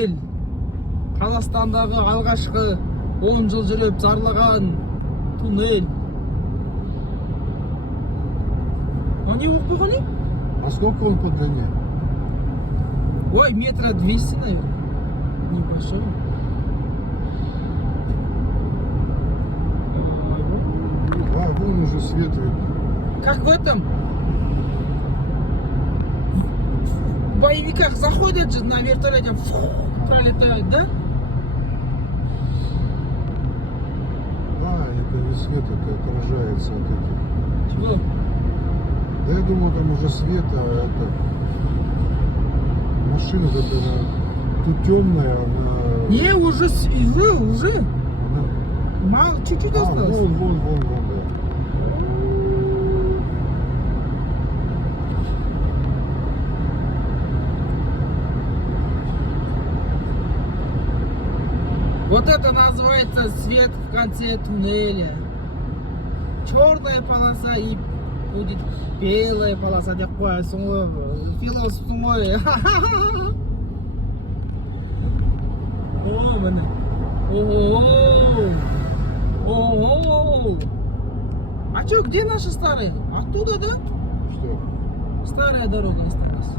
туннель. Қазақстандағы алғашқы 10 жыл жүріп зарлаған туннель. А не оқып қойған? А сколько он по длине? Ой, метра 200, наверное. Небольшой. А, вон уже свет видно. Как в этом? В боевиках заходят же на вертолете, пролетают, да? Да, это не свет, это отражается от этих. Чего? Да я думал, там уже свет, а это... Машина вот эта, тут темная, она... Не, уже. Она... Мало, чуть-чуть А, осталось. вон, да. Вот это называется свет в конце туннеля. Черная полоса и будет белая полоса. Такое философ мой. О, блин. Ого. А чё, где наши старые? Оттуда, да? Что? Старая дорога осталась.